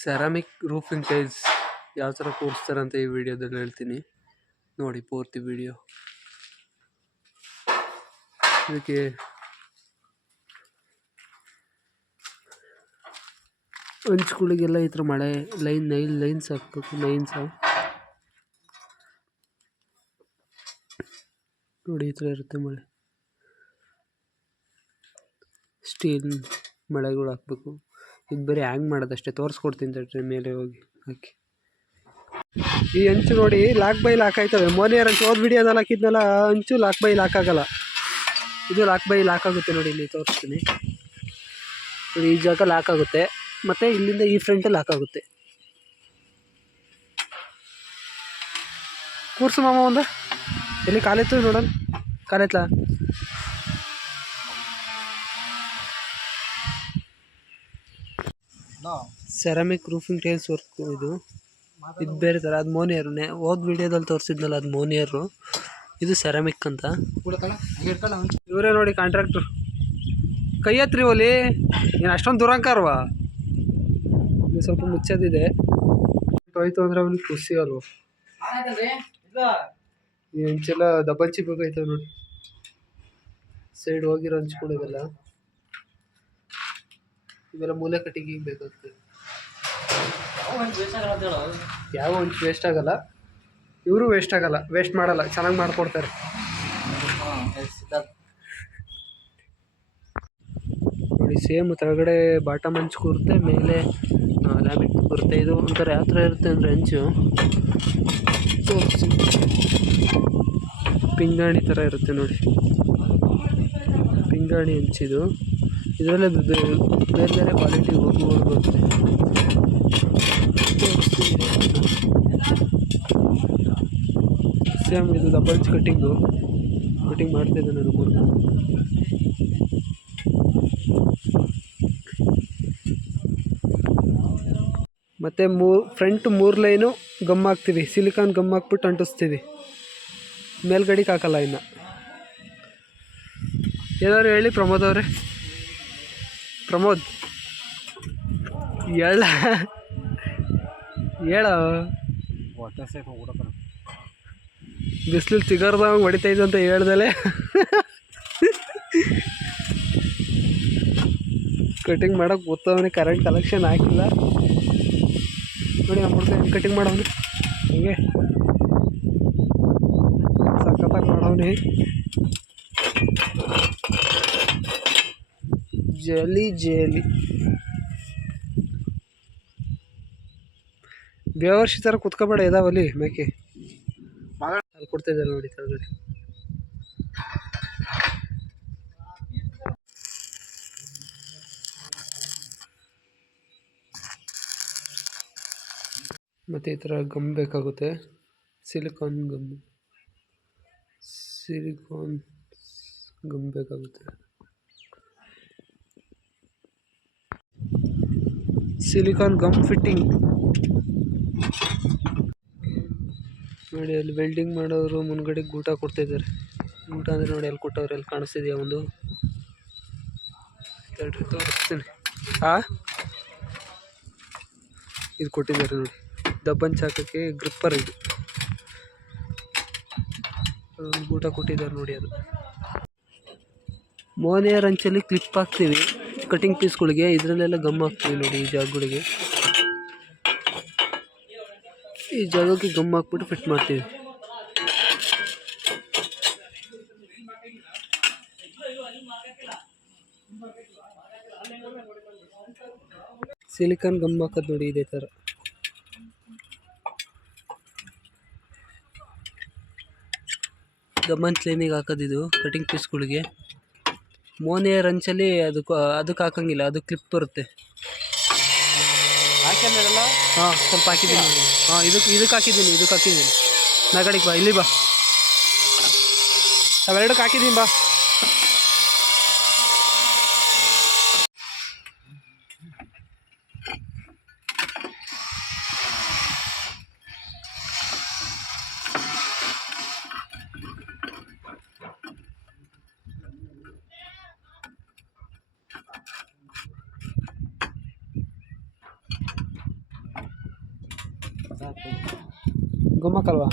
Ceramic roofing tiles ಯಾವ ಥರ ಕೂರಿಸ್ತಾರೆ ಅಂತ ಈ ವಿಡಿಯೋದಲ್ಲಿ ಹೇಳ್ತೀನಿ ನೋಡಿ ಪೂರ್ತಿ ವಿಡಿಯೋ. ಇದಕ್ಕೆ ಹಂಚ್ಗಳಿಗೆಲ್ಲ ಈ ಥರ ಮಳೆ ಲೈನ್ಸ್ ಹಾಕ್ಬೇಕು. ನೋಡಿ ಈ ಥರ ಇರುತ್ತೆ ಮಳೆ, ಸ್ಟೀಲ್ ಮಳೆಗಳು ಹಾಕ್ಬೇಕು. ಇದು ಬರೀ ಹ್ಯಾಂಗ್ ಮಾಡೋದಷ್ಟೇ, ತೋರಿಸ್ಕೊಡ್ತೀನಿ ತಡ್ರಿ ಮೇಲೆ ಹೋಗಿ ಹಾಕಿ. ಈ ಹಂಚು ನೋಡಿ ಲಾಕ್ ಬೈ ಲಾಕ್ ಆಯ್ತವೆ. ಮೋನಿಯರ್ ಹಂಚು ಹೋದ್ ವಿಡಿಯೋದಲ್ಲಿ ಹಾಕಿದ್ನಲ್ಲ, ಹಂಚು ಲಾಕ್ ಬೈ ಲಾಕ್ ಆಗಲ್ಲ, ಇದು ಲಾಕ್ ಬೈ ಲಾಕ್ ಆಗುತ್ತೆ. ನೋಡಿ ಇಲ್ಲಿ ತೋರಿಸ್ತೀನಿ, ಈ ಜಾಗ ಲಾಕ್ ಆಗುತ್ತೆ, ಮತ್ತು ಇಲ್ಲಿಂದ ಈ ಫ್ರಂಟ್ ಲಾಕ್ ಆಗುತ್ತೆ. ಕೂರ್ಸು ಮಾಮ ಒಂದು ಎಲ್ಲಿ ಕಾಲೆತ್ತು ನೋಡೋಣ, ಕಾಲೆತ್ಲ ಸೆರಾಮಿಕ್ ರೂಫಿಂಗ್ ಟೈಲ್ಸ್ ವರ್ಕ್ ಇದು ಬೇರೆ ಥರ. ಅದು ಮೋನಿಯರ್ನೇ, ಹೋದ ವಿಡಿಯೋದಲ್ಲಿ ತೋರಿಸಿದ್ನಲ್ಲ ಅದು ಮೋನಿಯರು, ಇದು ಸೆರಾಮಿಕ್ ಅಂತ. ಇವರೇ ನೋಡಿ ಕಾಂಟ್ರಾಕ್ಟ್ರು. ಕೈ ಹತ್ರಿ ಒಲಿ, ನೀನು ಅಷ್ಟೊಂದು ದುರಂಕಾರವಾ? ಇದು ಸ್ವಲ್ಪ ಮುಚ್ಚೋದಿದೆ, ಹೋಯ್ತು ಅಂದರೆ ಅವ್ನಿಗೆ ಖುಷಿ ಅಲ್ವ. ಈ ಹಂಚೆಲ್ಲ ದಬ್ಬಂಚಿ ಬೇಕಾಯ್ತವೆ ನೋಡಿ, ಸೈಡ್ ಹೋಗಿರೋ ಹಂಚ್ಗಳು ಇವೆಲ್ಲ ಮೂಲೆ ಕಟ್ಟಿಗೆ ಬೇಕಾಗ್ತದೆ. ಯಾವ ಹಂಚು ವೇಸ್ಟ್ ಆಗಲ್ಲ, ಇವರು ವೇಸ್ಟ್ ಆಗಲ್ಲ, ವೇಸ್ಟ್ ಮಾಡಲ್ಲ, ಚೆನ್ನಾಗಿ ಮಾಡಿಕೊಡ್ತಾರೆ. ನೋಡಿ ಸೇಮ್ ಕೆಳಗಡೆ ಬಾಟಮ್ ಹಂಚು ಕೂರುತ್ತೆ, ಮೇಲೆ ಲ್ಯಾಮಿಟ್ ಬರುತ್ತೆ. ಇದು ಒಂಥರ ಯಾವ ಥರ ಇರುತ್ತೆ ಅಂದರೆ ಹಂಚು ಪಿಂಗಾಣಿ ಥರ ಇರುತ್ತೆ ನೋಡಿ, ಪಿಂಗಾಣಿ ಹಂಚಿದು. ಇದರಲ್ಲೇ ಬೇರೆ ಬೇರೆ ಕ್ವಾಲಿಟಿ ಬರುತ್ತೆ. ಸೇಮ್ ಇದು ಡಬಲ್ಸ್ ಕಟ್ಟಿಂಗ್ ಮಾಡ್ತಾಯಿದ್ದೆ ನಾನು ಮೂರು. ಮತ್ತು ಫ್ರಂಟ್ 3 ಲೈನು ಗಮ್ ಹಾಕ್ತೀವಿ, ಸಿಲಿಕಾನ್ ಗಮ್ ಹಾಕ್ಬಿಟ್ಟು ಅಂಟಿಸ್ತೀವಿ, ಮೇಲ್ಗಡೆಗೆ ಹಾಕಲ್ಲ. ಇನ್ನು ಏನಾದ್ರು ಹೇಳಿ ಪ್ರಮೋದ್ ಅವರೇ, ಪ್ರಮೋದ್ ಹೇಳ ಬಿಸಿಲು ಸಿಗರ್ದಾಗ ಹೊಡಿತೈತೆ ಅಂತ ಹೇಳ್ದಲೆ ಕಟಿಂಗ್ ಮಾಡೋಕೆ ಗೊತ್ತವನೇ, ಕರೆಂಟ್ ಕಲೆಕ್ಷನ್ ಹಾಕಿಲ್ಲ ನೋಡಿ. ನಮ್ಮ ಹುಡುಗ ಹೆಂಗೆ ಕಟಿಂಗ್ ಮಾಡವನೆ, ಹಂಗೆ ಸಖತ್ತಾಗಿ ಮಾಡವನೆ. ಜೇಲಿ ಬೇವರ್ಷಿ ಥರ ಕುತ್ಕೋಬೇಡ, ಇದಾವಲ್ಲಿ ಮೇಕೆ ಅಲ್ಲಿ ಕೊಡ್ತಾಯಿದ್ದಾರೆ ನೋಡಿ ಕೆಳಗಡೆ. ಮತ್ತು ಈ ಥರ ಗಮ್ ಬೇಕಾಗುತ್ತೆ, ಸಿಲಿಕಾನ್ ಗಮ್ ಬೇಕಾಗುತ್ತೆ. ಸಿಲಿಕಾನ್ ಗಮ್ ಫಿಟ್ಟಿಂಗ್ ನೋಡಿ. ಅಲ್ಲಿ ವೆಲ್ಡಿಂಗ್ ಮಾಡೋರು ಮುಂದ್ಗಡೆ ಗೂಟ ಕೊಡ್ತಾಯಿದ್ದಾರೆ. ಗೂಟ ಅಂದರೆ ನೋಡಿ ಅಲ್ಲಿ ಕೊಟ್ಟವ್ರು, ಎಲ್ಲಿ ಕಾಣಿಸ್ತಿದೆಯಾ ಒಂದು ತೋರಿಸ್ತೀನಿ. ಇದು ಕೊಟ್ಟಿದ್ದಾರೆ ನೋಡಿ, ದಬ್ಬಂಚ್ ಹಾಕೋಕ್ಕೆ ಗ್ರಿಪ್ಪರ್. ಇದು ಗೂಟ ಕೊಟ್ಟಿದ್ದಾರೆ ನೋಡಿ. ಅದು ಮೋನಿಯರ್ ಹಂಚಲ್ಲಿ ಕ್ಲಿಪ್ ಹಾಕ್ತೀವಿ ಕಟಿಂಗ್ ಪೀಸ್ಗಳಿಗೆ, ಇದರಲ್ಲೆಲ್ಲ ಗಮ್ ಹಾಕ್ತೀವಿ ನೋಡಿ. ಈ ಜಾಗಗಳಿಗೆ, ಈ ಜಾಗಕ್ಕೆ ಗಮ್ ಹಾಕ್ಬಿಟ್ಟು ಫಿಟ್ ಮಾಡ್ತೀವಿ. ಸಿಲಿಕಾನ್ ಗಮ್ ಹಾಕೋದು ನೋಡಿ ಇದೇ ಥರ. ಗಮ್ಮನ್ ಕ್ಲೀನಿಗೆ ಹಾಕೋದಿದು ಕಟಿಂಗ್ ಪೀಸ್ಗಳಿಗೆ. ಮೋನಿಯರ್ ಹಂಚಲ್ಲಿ ಅದಕ್ಕೆ ಹಾಕೋಂಗಿಲ್ಲ, ಅದು ಕ್ಲಿಪ್ ಬರುತ್ತೆ. ಹಾಂ ಸ್ವಲ್ಪ ಹಾಕಿದ್ದೀನಿ ನೋಡಿ. ಹಾಂ ಇದಕ್ಕೆ ಹಾಕಿದ್ದೀನಿ. ನಗಡಿಗೆ ಬಾ, ಇಲ್ಲಿ ಬಾ, ಅವೆರಡಕ್ಕೆ ಹಾಕಿದ್ದೀನಿ ಬಾ. ಗುಮ್ಮಕ್ಕಲ್ವಾ